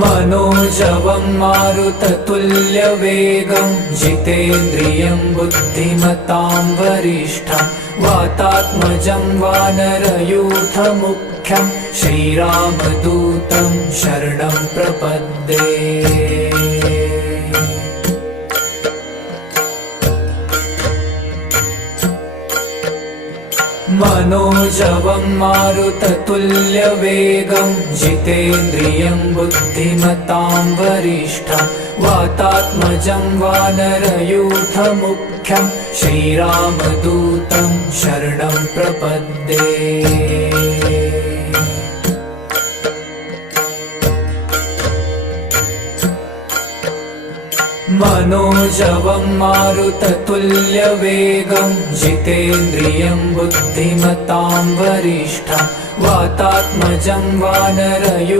मनोजवं मारुततुल्यवेगं जितेन्द्रियं बुद्धिमतां वरिष्ठं वातात्मजं वानरयूथमुख्यं श्रीरामदूतं शरणं प्रपद्ये। मनोजवं मारुततुल्यवेगं जितेन्द्रियं बुद्धिमतां वरिष्ठं वातात्मजं वानरयूथमुख्यं श्रीरामदूतं शरणं प्रपद्ये। मनोजवं मारुततुल्यवेगं जितेन्द्रियं बुद्धिमतां वरिष्ठं वातात्मजं वानरयूथमुख्यं